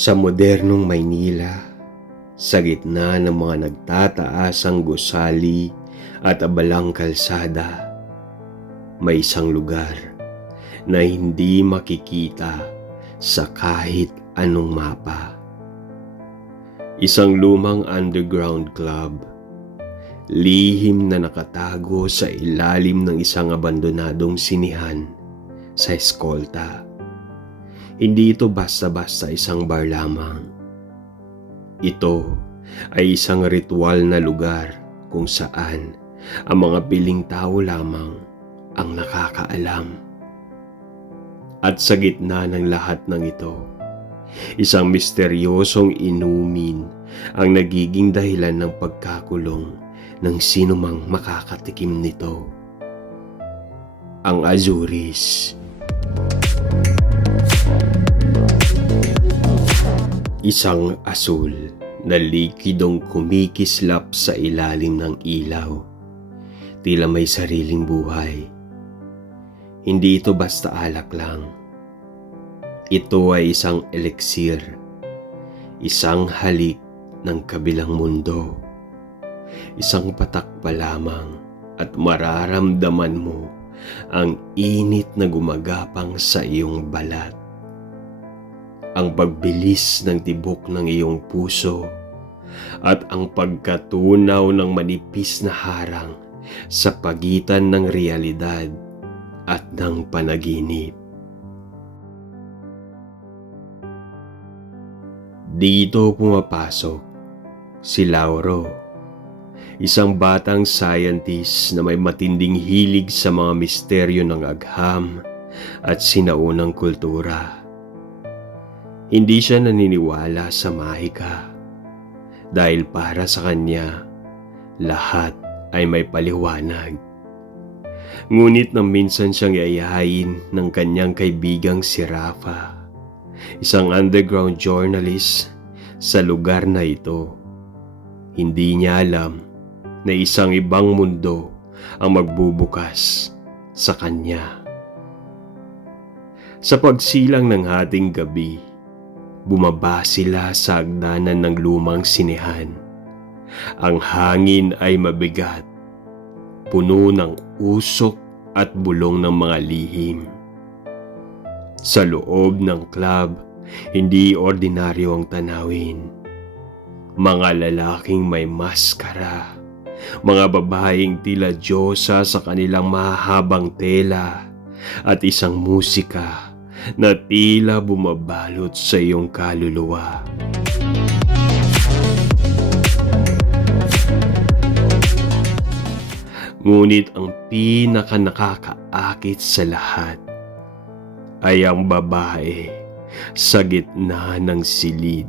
Sa modernong Maynila, sa gitna ng mga nagtataasang gusali at abalang kalsada, may isang lugar na hindi makikita sa kahit anong mapa. Isang lumang underground club, lihim na nakatago sa ilalim ng isang abandonadong sinihan sa Escolta. Hindi ito basta-basta isang bar lamang. Ito ay isang ritual na lugar kung saan ang mga piling tao lamang ang nakakaalam. At sa gitna ng lahat ng ito, isang misteryosong inumin ang nagiging dahilan ng pagkakulong ng sinumang makakatikim nito. Ang Azuris. Isang asul na likidong kumikislap sa ilalim ng ilaw. Tila may sariling buhay. Hindi ito basta alak lang. Ito ay isang eliksir, isang halik ng kabilang mundo. Isang patak pa lamang at mararamdaman mo ang init na gumagapang sa iyong balat. Ang pagbilis ng tibok ng iyong puso at ang pagkatunaw ng manipis na harang sa pagitan ng realidad at ng panaginip. Dito pumapasok si Lauro, isang batang scientist na may matinding hilig sa mga misteryo ng agham at sinaunang kultura. Hindi siya naniniwala sa mahika dahil para sa kanya, lahat ay may paliwanag. Ngunit nang minsan siyang yayain ng kanyang kaibigang si Rafa, isang underground journalist sa lugar na ito, hindi niya alam na isang ibang mundo ang magbubukas sa kanya. Sa pagsilang ng hating gabi, bumaba sila sa hagdanan ng lumang sinehan. Ang hangin ay mabigat, puno ng usok at bulong ng mga lihim. Sa loob ng club, hindi ordinaryo ang tanawin. Mga lalaking may maskara, mga babaeng tila diyosa sa kanilang mahahabang tela, at isang musika na tila bumabalot sa iyong kaluluwa. Ngunit ang pinaka-nakakaakit sa lahat ay ang babae sa gitna ng silid.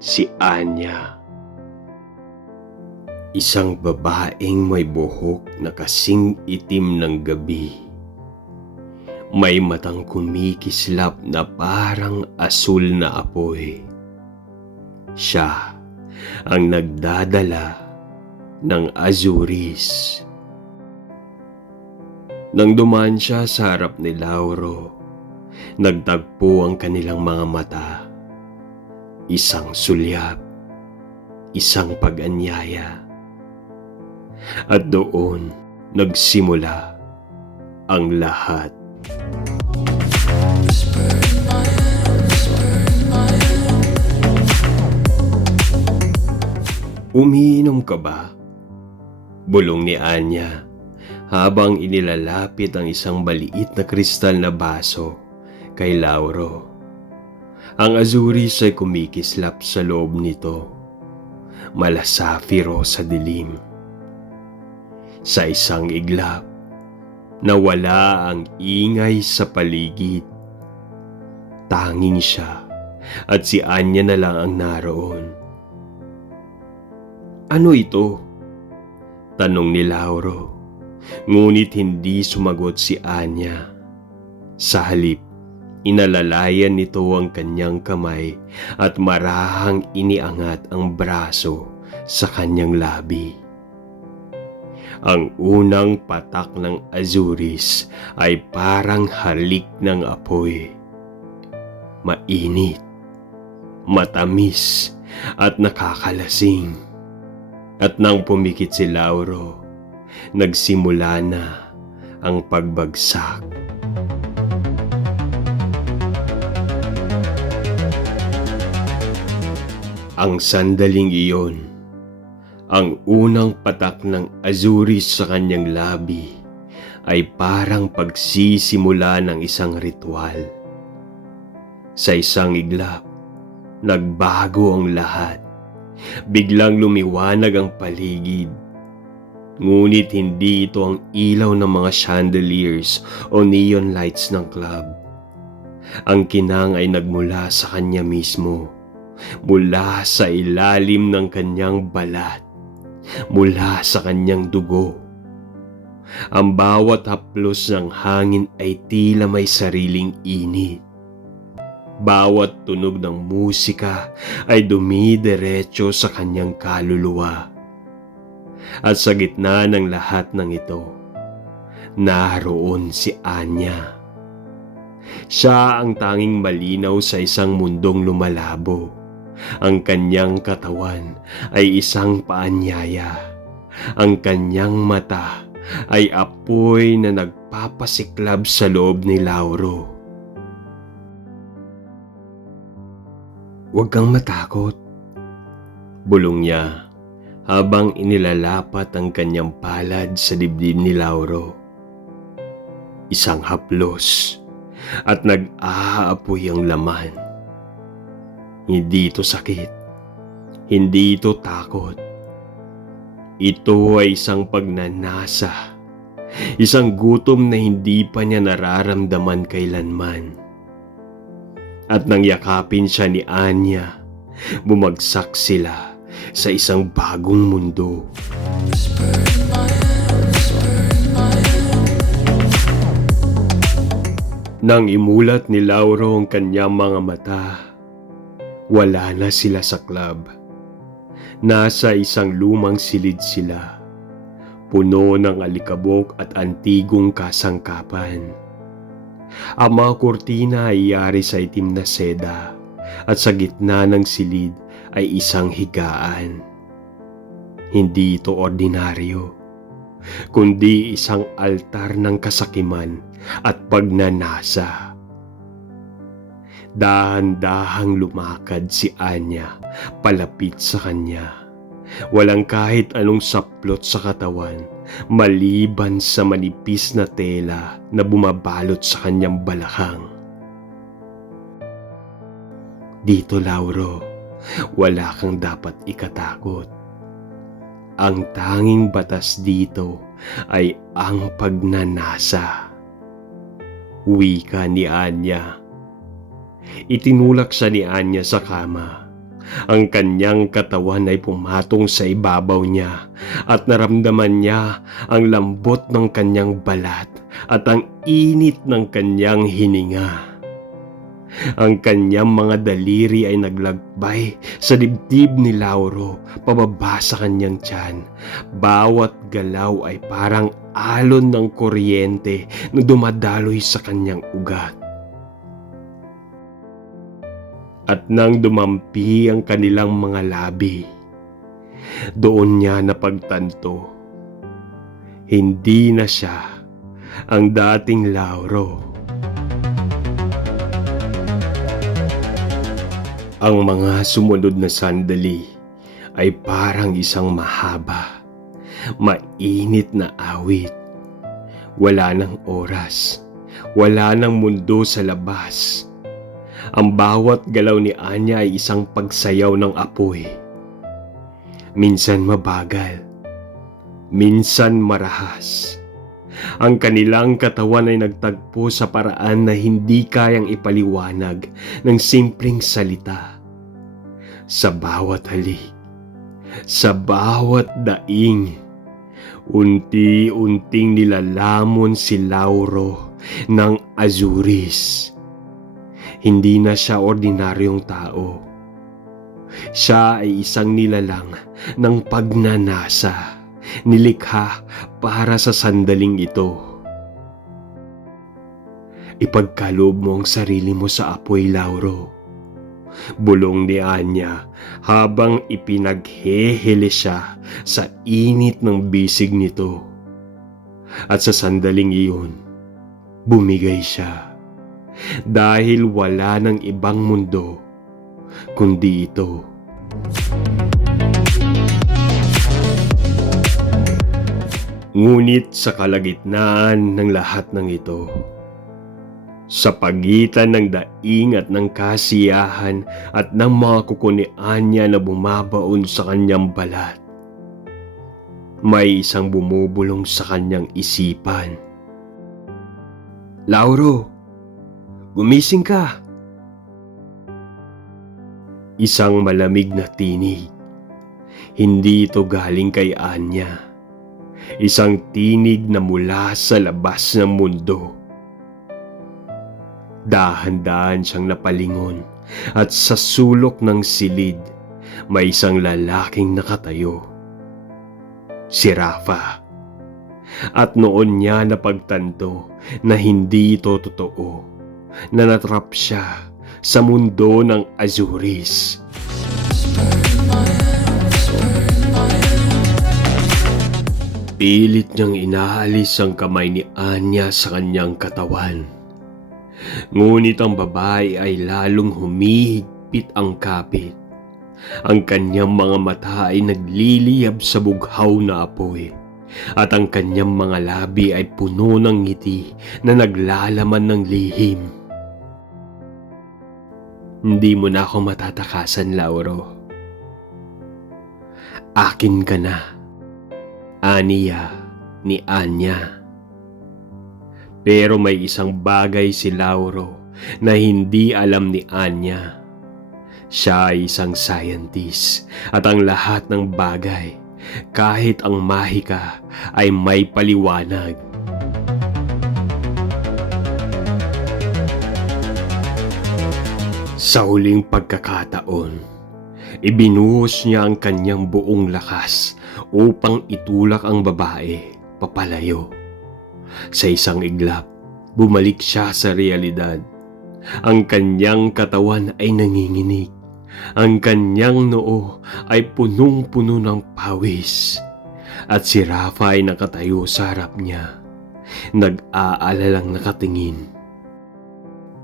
Si Anya. Isang babaeng may buhok na kasing itim ng gabi. May matang kumikislap na parang asul na apoy. Siya ang nagdadala ng Azuris. Nang dumaan siya sa harap ni Lauro, nagtagpo ang kanilang mga mata. Isang sulyap, isang pag-anyaya. At doon nagsimula ang lahat. Umiinom ka ba? Bulong ni Anya habang inilalapit ang isang maliit na kristal na baso kay Lauro. Ang Azuris ay kumikislap sa loob nito, malasapiro sa dilim. Sa isang iglap, nawala ang ingay sa paligid. Tanging siya at si Anya na lang ang naroon. Ano ito? Tanong ni Lauro. Ngunit hindi sumagot si Anya. Sa halip, inalalayan nito ang kanyang kamay at marahang iniangat ang braso sa kanyang labi. Ang unang patak ng Azuris ay parang halik ng apoy. Mainit, matamis at nakakalasing. At nang pumikit si Lauro, nagsimula na ang pagbagsak. Ang sandaling iyon, ang unang patak ng Azuris sa kanyang labi, ay parang pagsisimula ng isang ritual. Sa isang iglap, nagbago ang lahat. Biglang lumiwanag ang paligid. Ngunit hindi ito ang ilaw ng mga chandeliers o neon lights ng club. Ang kinang ay nagmula sa kanya mismo, mula sa ilalim ng kanyang balat, mula sa kanyang dugo. Ang bawat haplos ng hangin ay tila may sariling init. Bawat tunog ng musika ay dumidiretso sa kanyang kaluluwa. At sa gitna ng lahat ng ito, naroon si Anya. Siya ang tanging malinaw sa isang mundong lumalabo. Ang kanyang katawan ay isang paanyaya. Ang kanyang mata ay apoy na nagpapasiklab sa loob ni Lauro. "Huwag kang matakot," bulong niya habang inilalapat ang kanyang palad sa dibdib ni Lauro. Isang haplos at nag-aapoy ang laman. Hindi ito sakit, hindi ito takot. Ito ay isang pagnanasa, isang gutom na hindi pa niya nararamdaman kailanman. At nang yakapin siya ni Anya, bumagsak sila sa isang bagong mundo. Nang imulat ni Lauro ang kanyang mga mata, wala na sila sa club. Nasa isang lumang silid sila, puno ng alikabok at antigong kasangkapan. Ang mga kurtina ay yari sa itim na seda at sa gitna ng silid ay isang higaan. Hindi ito ordinaryo, kundi isang altar ng kasakiman at pagnanasa. Dahan-dahang lumakad si Anya palapit sa kanya. Walang kahit anong saplot sa katawan, maliban sa manipis na tela na bumabalot sa kanyang balakang. "Dito, Lauro, wala kang dapat ikatakot. Ang tanging batas dito ay ang pagnanasa," wika ni Anya. Itinulak siya ni Anya sa kama. Ang kanyang katawan ay pumatong sa ibabaw niya at naramdaman niya ang lambot ng kanyang balat at ang init ng kanyang hininga. Ang kanyang mga daliri ay naglagbay sa dibdib ni Lauro pababa sa kanyang tiyan. Bawat galaw ay parang alon ng kuryente na dumadaloy sa kanyang ugat. At nang dumampi ang kanilang mga labi, doon niya napagtanto, hindi na siya ang dating Lauro. Ang mga sumunod na sandali ay parang isang mahaba, mainit na awit. Wala ng oras, wala ng mundo sa labas. Ang bawat galaw ni Anya ay isang pagsayaw ng apoy. Minsan mabagal, minsan marahas. Ang kanilang katawan ay nagtagpo sa paraan na hindi kayang ipaliwanag ng simpleng salita. Sa bawat halik, sa bawat daing, unti-unting nilalamon si Lauro ng Azuris. Hindi na siya ordinaryong tao. Siya ay isang nilalang ng pagnanasa, nilikha para sa sandaling ito. Ipagkaloob mo ang sarili mo sa apoy, Lauro. Bulong ni Anya habang ipinaghehele siya sa init ng bisig nito. At sa sandaling iyon, bumigay siya dahil wala ng ibang mundo kundi ito. Ngunit sa kalagitnaan ng lahat ng ito, sa pagitan ng daing at ng kasiyahan at ng mga kuko ni Anya na bumabaon sa kanyang balat, may isang bumubulong sa kanyang isipan. "Lauro, gumising ka!" Isang malamig na tinig. Hindi ito galing kay Anya. Isang tinig na mula sa labas ng mundo. Dahan-dahan siyang napalingon at sa sulok ng silid may isang lalaking nakatayo. Si Rafa. At noon niya napagtanto na hindi ito totoo, na natrap siya sa mundo ng Azuris. Pilit niyang inaalis ang kamay ni Anya sa kanyang katawan. Ngunit ang babae ay lalong humihigpit ang kapit. Ang kanyang mga mata ay nagliliyab sa bughaw na apoy, at ang kanyang mga labi ay puno ng ngiti na naglalaman ng lihim. "Hindi mo na ako matatakasan, Lauro. Akin ka na," aniya ni Anya. Pero may isang bagay si Lauro na hindi alam ni Anya. Siya ay isang scientist at ang lahat ng bagay, kahit ang mahika, ay may paliwanag. Sa huling pagkakataon, ibinuhos niya ang kanyang buong lakas upang itulak ang babae papalayo. Sa isang iglap, bumalik siya sa realidad. Ang kanyang katawan ay nanginginig. Ang kanyang noo ay punong-puno ng pawis. At si Rafa ay nakatayo sa harap niya, nag-aalalang nakatingin.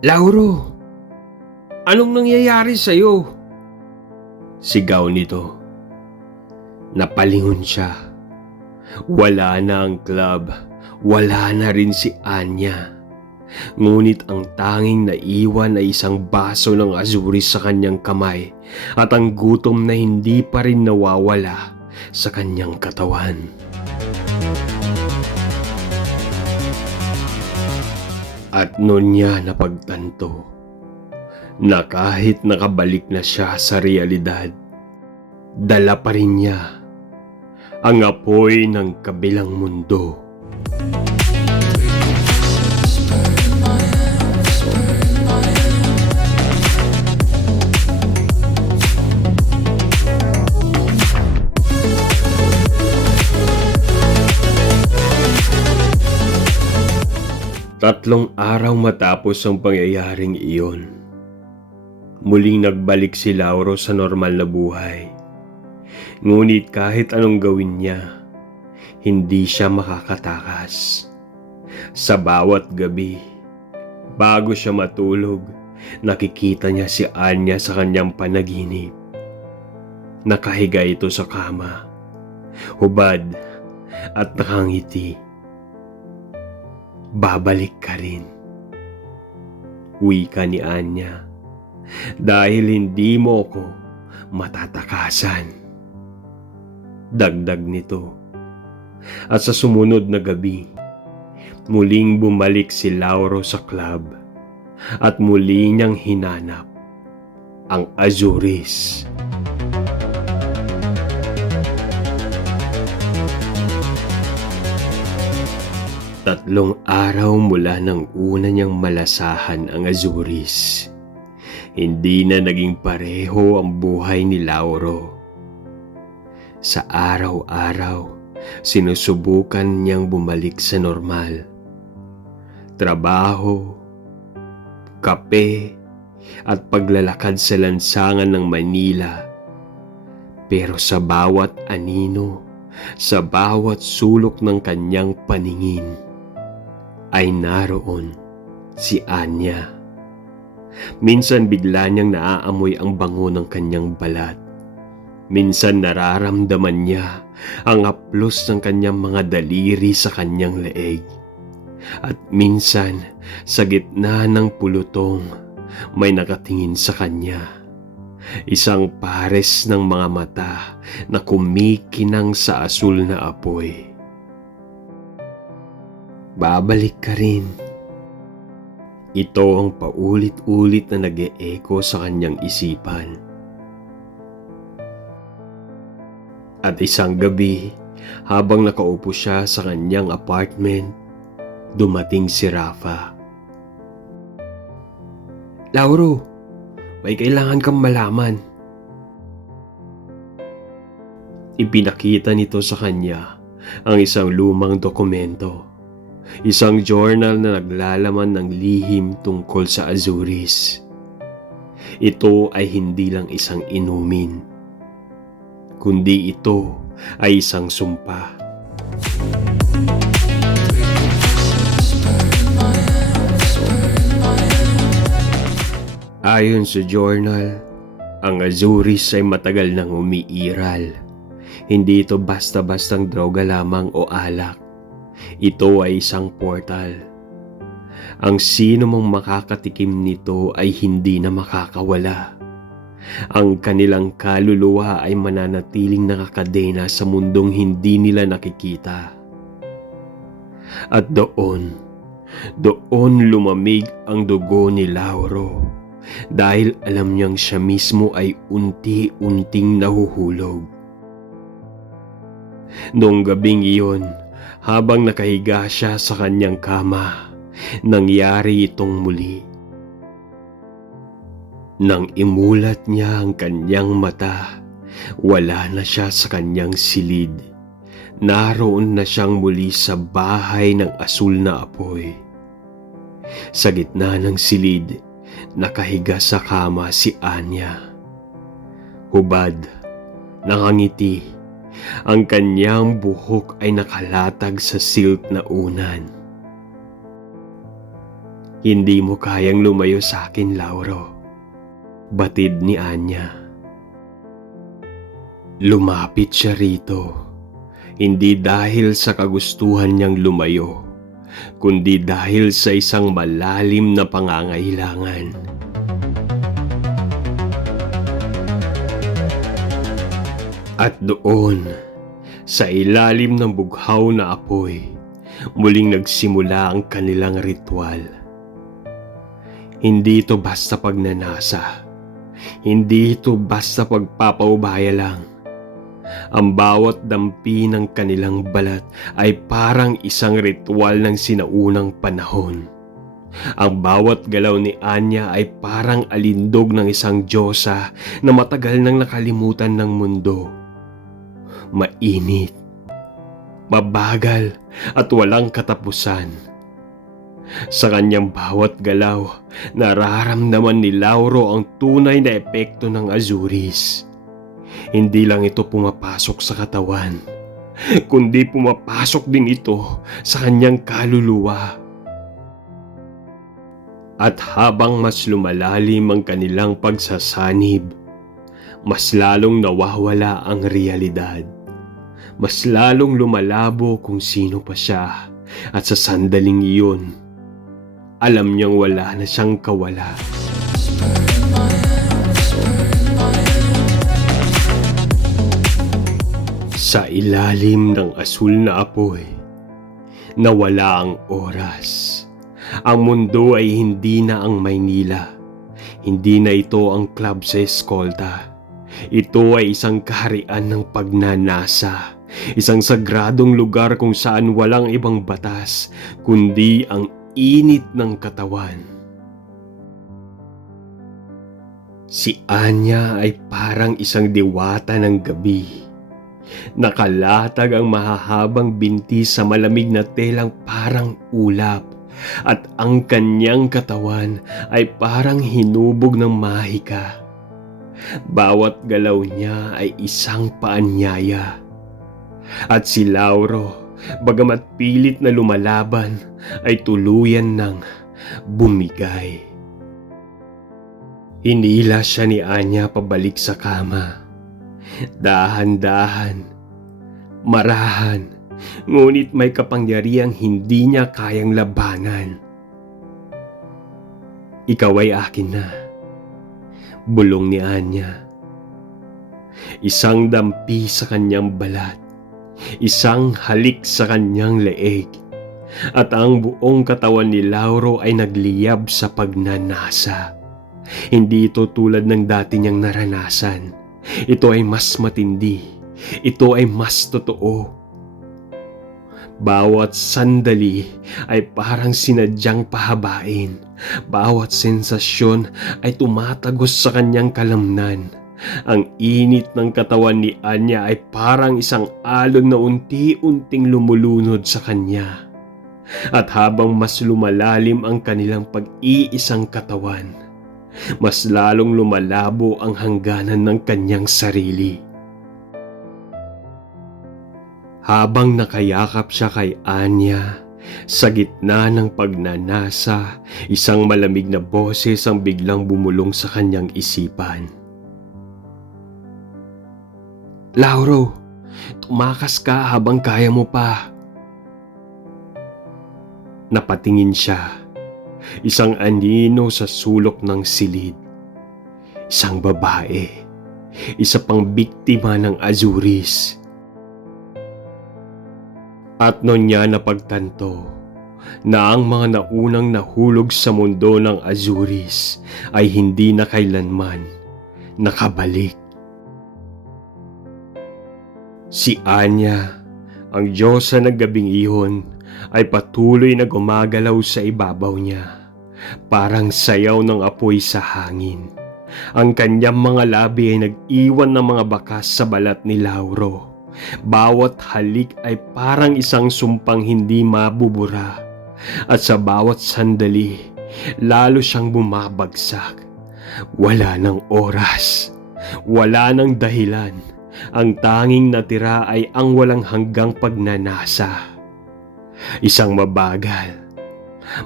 "Lauro, anong nangyayari sa'yo?" sigaw nito. Napalingon siya. Wala na ang club, wala na rin si Anya. Ngunit ang tanging naiwan ay isang baso ng Azuris sa kanyang kamay at ang gutom na hindi pa rin nawawala sa kanyang katawan. At noon niya napagtanto na kahit nakabalik na siya sa realidad, dala pa rin niya ang apoy ng kabilang mundo. Tatlong araw matapos ang pangyayaring iyon, muling nagbalik si Lauro sa normal na buhay. Ngunit kahit anong gawin niya, hindi siya makakatakas. Sa bawat gabi, bago siya matulog, nakikita niya si Anya sa kanyang panaginip. Nakahiga ito sa kama, hubad at nakangiti. "Babalik ka rin," wika ni Anya, "dahil hindi mo ko matatakasan." Dagdag nito. At sa sumunod na gabi, muling bumalik si Lauro sa club at muli niyang hinanap ang Azuris. Tatlong araw mula nang una niyang malasahan ang Azuris, hindi na naging pareho ang buhay ni Lauro. Sa araw-araw, sinusubukan niyang bumalik sa normal. Trabaho, kape, at paglalakad sa lansangan ng Manila. Pero sa bawat anino, sa bawat sulok ng kanyang paningin, ay naroon si Anya. Minsan bigla niyang naaamoy ang bango ng kanyang balat. Minsan nararamdaman niya ang haplos ng kanyang mga daliri sa kanyang leeg. At minsan, sa gitna ng pulutong, may nakatingin sa kanya. Isang pares ng mga mata na kumikinang sa asul na apoy. Babalik ka rin. Ito ang paulit-ulit na nag-e-echo sa kanyang isipan. At isang gabi, habang nakaupo siya sa kanyang apartment, dumating si Rafa. "Lauro, may kailangan kang malaman." Ipinakita nito sa kanya ang isang lumang dokumento. Isang journal na naglalaman ng lihim tungkol sa Azuris. Ito ay hindi lang isang inumin, kundi ito ay isang sumpa. Ayon sa journal, ang Azuris ay matagal nang umiiral. Hindi ito basta-bastang droga lamang o alak. Ito ay isang portal. Ang sino mang makakatikim nito ay hindi na makakawala. Ang kanilang kaluluwa ay mananatiling nakakadena sa mundong hindi nila nakikita. At doon lumamig ang dugo ni Lauro dahil alam niyang siya mismo ay unti-unting nahuhulog. Noong gabing iyon, habang nakahiga siya sa kanyang kama, nangyari itong muli. Nang imulat niya ang kanyang mata, wala na siya sa kanyang silid. Naroon na siyang muli sa bahay ng asul na apoy. Sa gitna ng silid, nakahiga sa kama si Anya. Hubad, nakangiti. Ang kanyang buhok ay nakalatag sa silk na unan. "Hindi mo kayang lumayo sa akin, Lauro," batid ni Anya. Lumapit siya rito, hindi dahil sa kagustuhan niyang lumayo, kundi dahil sa isang malalim na pangangailangan. At doon, sa ilalim ng bughaw na apoy, muling nagsimula ang kanilang ritual. Hindi ito basta pagnanasa. Hindi ito basta pagpapaubaya lang. Ang bawat dampi ng kanilang balat ay parang isang ritual ng sinaunang panahon. Ang bawat galaw ni Anya ay parang alindog ng isang diyosa na matagal nang nakalimutan ng mundo. Mainit, mabagal at walang katapusan. Sa kanyang bawat galaw, nararamdaman ni Lauro ang tunay na epekto ng Azuris. Hindi lang ito pumapasok sa katawan, kundi pumapasok din ito sa kanyang kaluluwa. At habang mas lumalalim ang kanilang pagsasanib, mas lalong nawawala ang realidad. Mas lalong lumalabo kung sino pa siya, at sa sandaling iyon, alam niyang wala na siyang kawala. Sa ilalim ng asul na apoy, nawala ang oras. Ang mundo ay hindi na ang Maynila. Hindi na ito ang club sa eskolta. Ito ay isang kaharian ng pagnanasa. Isang sagradong lugar kung saan walang ibang batas, kundi ang init ng katawan. Si Anya ay parang isang diwata ng gabi. Nakalatag ang mahahabang binti sa malamig na telang parang ulap at ang kanyang katawan ay parang hinubog ng mahika. Bawat galaw niya ay isang paanyaya. At si Lauro, bagamat pilit na lumalaban, ay tuluyan ng bumigay. Hinila siya ni Anya pabalik sa kama. Dahan-dahan, marahan, ngunit may kapangyarihang hindi niya kayang labanan. Ikaw ay akin na, bulong ni Anya. Isang dampi sa kanyang balat, isang halik sa kanyang leeg, at ang buong katawan ni Lauro ay nagliyab sa pagnanasa. Hindi ito tulad ng dati niyang naranasan. Ito ay mas matindi. Ito ay mas totoo. Bawat sandali ay parang sinadyang pahabain. Bawat sensasyon ay tumatagos sa kanyang kalamnan. Ang init ng katawan ni Anya ay parang isang alon na unti-unting lumulunod sa kanya. At habang mas lumalalim ang kanilang pag-iisang katawan, mas lalong lumalabo ang hangganan ng kanyang sarili. Habang nakayakap siya kay Anya, sa gitna ng pagnanasa, isang malamig na boses ang biglang bumulong sa kanyang isipan. Lauro, tumakas ka habang kaya mo pa. Napatingin siya. Isang anino sa sulok ng silid. Isang babae. Isa pang biktima ng Azuris. At noon niya napagtanto na ang mga naunang nahulog sa mundo ng Azuris ay hindi na kailanman nakabalik. Si Anya, ang diyosa ng gabing iyon, ay patuloy na gumagalaw sa ibabaw niya, parang sayaw ng apoy sa hangin. Ang kanyang mga labi ay nag-iwan ng mga bakas sa balat ni Lauro. Bawat halik ay parang isang sumpang hindi mabubura. At sa bawat sandali, lalo siyang bumabagsak. Wala ng oras, wala ng dahilan. Ang tanging natira ay ang walang hanggang pagnanasa. Isang mabagal,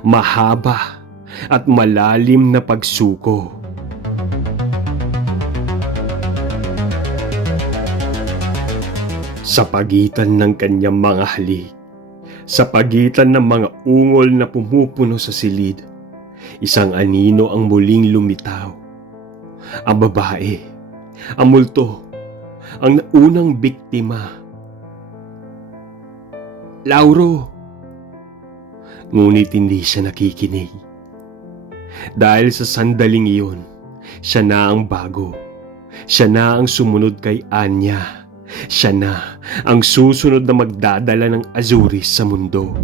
mahaba at malalim na pagsuko. Sa pagitan ng kanyang mga halik, sa pagitan ng mga ungol na pumupuno sa silid, isang anino ang muling lumitaw. Ang babae, ang multo, ang unang biktima. Lauro! Ngunit hindi siya nakikinig. Dahil sa sandaling iyon, siya na ang bago. Siya na ang sumunod kay Anya. Siya na ang susunod na magdadala ng Azuris sa mundo.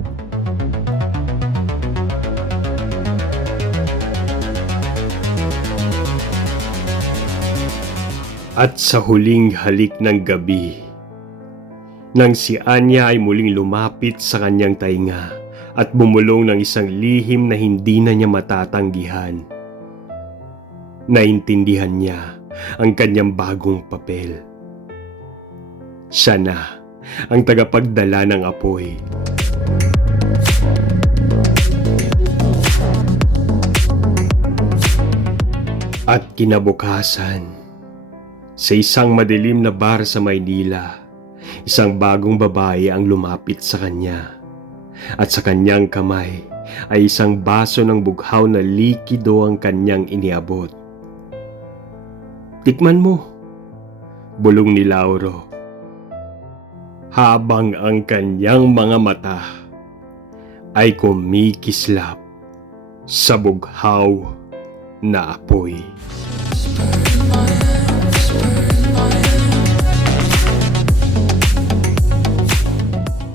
At sa huling halik ng gabi, nang si Anya ay muling lumapit sa kanyang tainga at bumulong ng isang lihim na hindi na niya matatanggihan, naintindihan niya ang kanyang bagong papel. Siya na ang tagapagdala ng apoy. At kinabukasan, sa isang madilim na bar sa Maynila, isang bagong babae ang lumapit sa kanya. At sa kanyang kamay ay isang baso ng bughaw na likido ang kanyang iniabot. Tikman mo, bulong ni Lauro. Habang ang kanyang mga mata ay kumikislap sa bughaw na apoy.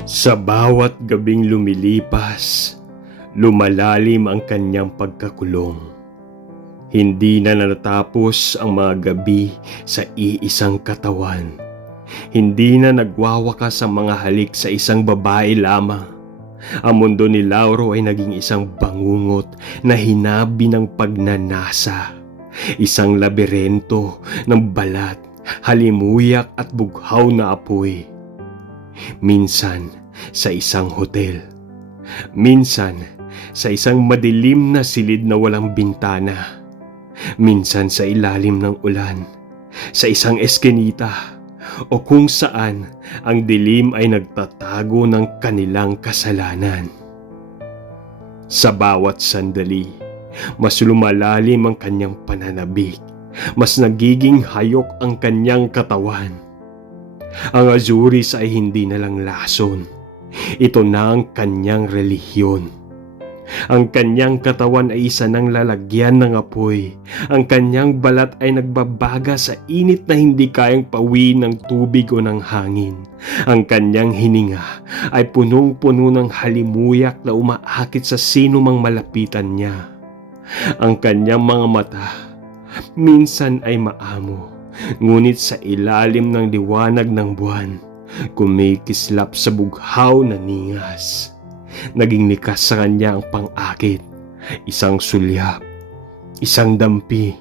Sa bawat gabing lumilipas, lumalalim ang kanyang pagkakulong. Hindi na natapos ang mga gabi sa iisang katawan. Hindi na nagwawakas ang mga halik sa isang babae lamang. Ang mundo ni Lauro ay naging isang bangungot na hinabi ng pagnanasa. Isang labirento ng balat, halimuyak at bughaw na apoy. Minsan sa isang hotel. Minsan sa isang madilim na silid na walang bintana. Minsan sa ilalim ng ulan. Sa isang eskinita. O kung saan ang dilim ay nagtatago ng kanilang kasalanan. Sa bawat sandali, mas lumalalim ang kanyang pananabik, mas nagiging hayok ang kanyang katawan. Ang Azuris ay hindi na lang lason, ito na ang kanyang relihiyon. Ang kanyang katawan ay isa ng lalagyan ng apoy. Ang kanyang balat ay nagbabaga sa init na hindi kayang pawiin ng tubig o ng hangin. Ang kanyang hininga ay punong-puno ng halimuyak na umaakit sa sino mang malapitan niya. Ang kanyang mga mata minsan ay maamo, ngunit sa ilalim ng liwanag ng buwan, kumikislap sa bughaw na ningas. Naging likas sa kanya ang pang-akit, isang sulyap, isang dampi,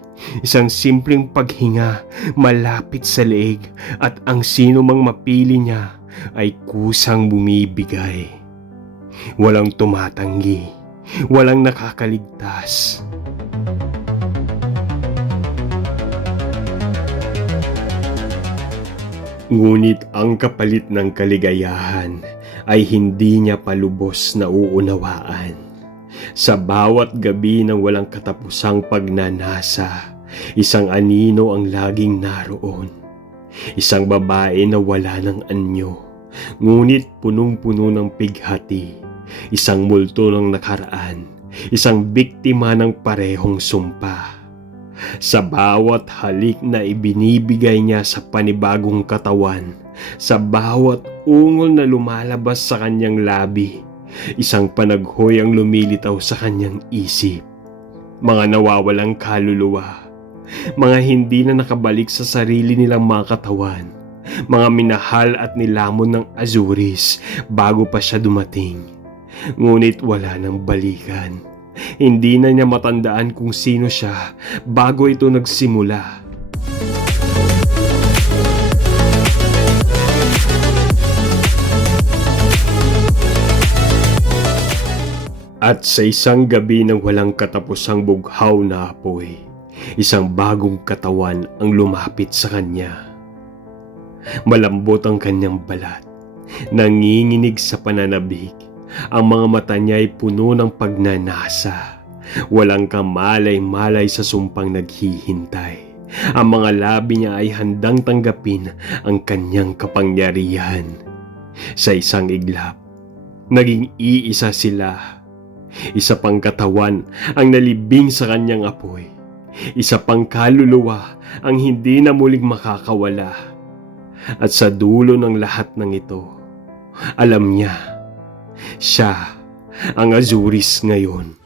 isang simpleng paghinga malapit sa leeg, at ang sino mang mapili niya ay kusang bumibigay. Walang tumatanggi, walang nakakaligtas. Ngunit ang kapalit ng kaligayahan ay hindi niya palubos na uunawaan. Sa bawat gabi ng walang katapusang pagnanasa, isang anino ang laging naroon. Isang babae na wala ng anyo, ngunit punong-puno ng pighati. Isang multo ng nakaraan, isang biktima ng parehong sumpa. Sa bawat halik na ibinibigay niya sa panibagong katawan, sa bawat ungol na lumalabas sa kanyang labi, isang panaghoy ang lumilitaw sa kanyang isip. Mga nawawalang kaluluwa, mga hindi na nakabalik sa sarili nilang mga katawan, mga minahal at nilamon ng Azuris bago pa siya dumating. Ngunit wala nang balikan. Hindi na niya matandaan kung sino siya bago ito nagsimula. At sa isang gabi ng walang katapusang bughaw na apoy, isang bagong katawan ang lumapit sa kanya. Malambot ang kanyang balat, nanginginig sa pananabik. Ang mga mata niya ay puno ng pagnanasa. Walang kamalay-malay sa sumpang naghihintay. Ang mga labi niya ay handang tanggapin ang kanyang kapangyarihan. Sa isang iglap, naging iisa sila. Isa pang katawan ang nalibing sa kanyang apoy. Isa pang kaluluwa ang hindi na muling makakawala. At sa dulo ng lahat ng ito, alam niya, siya ang Azuris ngayon.